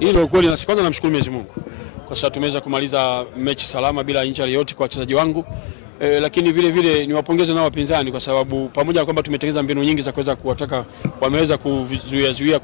Hilo kweli, na kwanza namshukuru Mwenyezi Mungu kwa sababu tumeweza kumaliza mechi salama bila injury yote kwa wachezaji wangu. Lakini vile vile niwapongeze na wapinzani kwa sababu pamoja na kwamba tumetengeneza mbinu nyingi za kuweza kuwataka, wameweza kuzuia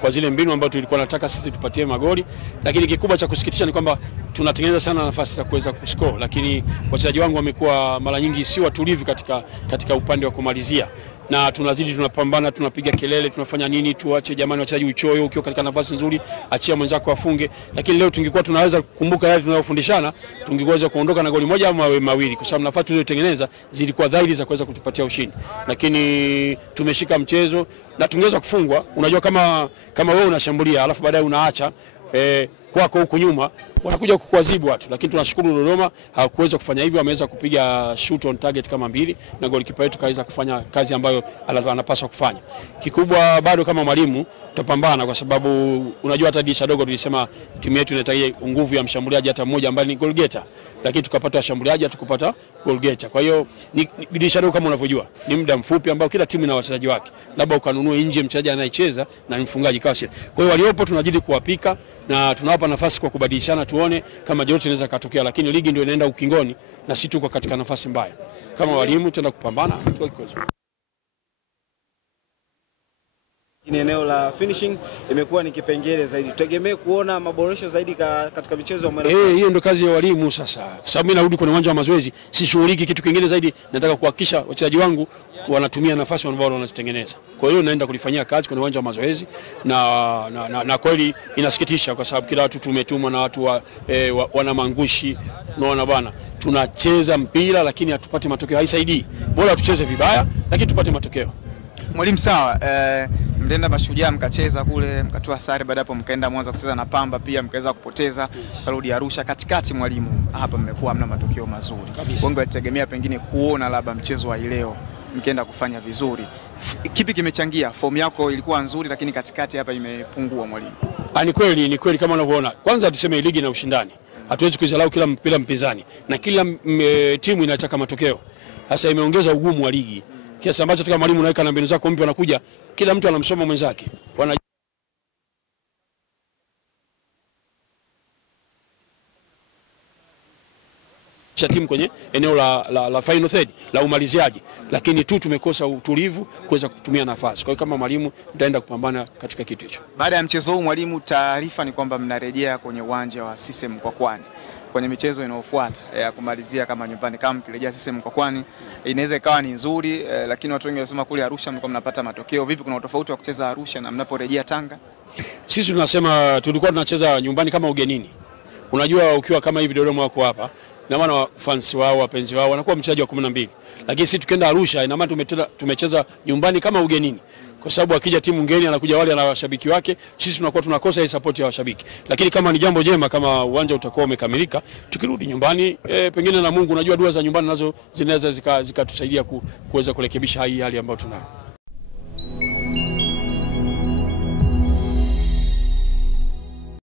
kwa zile mbinu ambazo tulikuwa nataka sisi tupatie magoli, lakini kikubwa cha kusikitisha ni kwamba tunatengeneza sana nafasi za kuweza kuscore, lakini wachezaji wangu wamekuwa mara nyingi si watulivu katika upande wa kumalizia, na tunapambana, tunapiga kelele, tunafanya nini, tuache jamani wachezaji uchoyo, ukiwa katika nafasi nzuri achia mwenzako afunge. Lakini leo tungekuwa tunaweza kukumbuka yale tunayofundishana, tungeweza kuondoka na goli moja au mawili kwa sababu nafasi tulizotengeneza zilikuwa dhahiri za kuweza kutupatia ushindi, lakini tumeshika mchezo na tungeweza kufungwa. Unajua kama wewe unashambulia alafu baadaye unaacha kwako huko nyuma wanakuja kukuadhibu watu, lakini tunashukuru Dodoma hawakuweza kufanya hivyo, wameweza kupiga shoot on target kama 2 na goalkeeper wetu kaweza kufanya kazi ambayo anapaswa kufanya. Kikubwa bado kama mwalimu tutapambana kwa sababu unajua hata dirisha dogo tulisema timu yetu inahitaji nguvu ya mshambuliaji hata mmoja ambaye ni goal getter, lakini tukapata washambuliaji tukupata goal getter. Kwa hiyo ni dirisha dogo kama unavyojua ni muda mfupi ambao kila timu ina wachezaji wake, labda ukanunue nje mchezaji anayecheza na mfungaji kasi. Kwa hiyo waliopo tunajidi kuwapika na tunawapa nafasi kwa kubadilishana, tuone kama yote inaweza katokea, lakini ligi ndio inaenda ukingoni na sisi tuko katika nafasi mbaya. Kama walimu tutaenda kupambana kwa kikosi. Eneo la finishing imekuwa ni kipengele zaidi. Tutegemee kuona maboresho zaidi katika michezo ya mwendo. Hiyo ndio kazi ya walimu sasa. Kwa sababu mimi narudi kwenye uwanja wa mazoezi, si shughuliki kitu kingine zaidi, nataka kuhakikisha wachezaji wangu wanatumia nafasi ambao wanazitengeneza. Kwa hiyo naenda kulifanyia kazi kwenye uwanja wa mazoezi na kweli inasikitisha kwa sababu kila watu tumetumwa na watu wana mangushi, unaona bwana. Tunacheza mpira lakini hatupati matokeo, haisaidii. Bora tucheze vibaya lakini tupate matokeo. Mwalimu sawa, mlienda Mashujaa mkacheza kule, mkatoa sare, baada hapo mkaenda Mwanza kucheza na Pamba pia mkaweza kupoteza, karudi Arusha. Katikati mwalimu hapa mmekuwa hamna matokeo mazuri. Wengi walitegemea pengine kuona labda mchezo wa leo mkienda kufanya vizuri. Kipi kimechangia? Form yako ilikuwa nzuri lakini katikati hapa imepungua mwalimu. Ni kweli kama unavyoona. Kwanza tuseme ligi na ushindani. Hatuwezi kuizalau kila mpira mpinzani na kila timu inataka matokeo. Sasa imeongeza ugumu wa ligi. Kiasi ambacho kama mwalimu unaweka na mbinu zako mpya wanakuja, kila mtu anamsoma mwenzake. Timu kwenye eneo la final third la umaliziaji, lakini tumekosa utulivu kuweza kutumia nafasi. Kwa hiyo kama mwalimu nitaenda kupambana katika kitu hicho. Baada ya mchezo huu mwalimu, taarifa ni kwamba mnarejea kwenye uwanja wa CCM Mkwakwani kwenye michezo inayofuata ya kumalizia kama nyumbani. Kama mkirejea CCM Mkwakwani inaweza ikawa ni nzuri, lakini watu wengi wanasema kule Arusha mlikuwa mnapata matokeo. Vipi, kuna utofauti wa kucheza Arusha na mnaporejea Tanga? Sisi tunasema tulikuwa tunacheza nyumbani kama ugenini. Unajua ukiwa kama hivi Dodoma wako hapa, na maana fans wao, wapenzi wao wanakuwa mchezaji wa 12. Lakini sisi tukienda Arusha ina maana tumecheza nyumbani kama ugenini. Kwa sababu akija timu ngeni anakuja wale na washabiki wake, sisi tunakuwa tunakosa ile support ya washabiki. Lakini kama ni jambo jema, kama uwanja utakuwa umekamilika, tukirudi nyumbani pengine na Mungu, unajua dua za nyumbani nazo zinaweza zikatusaidia kuweza kurekebisha hii hali ambayo tunayo.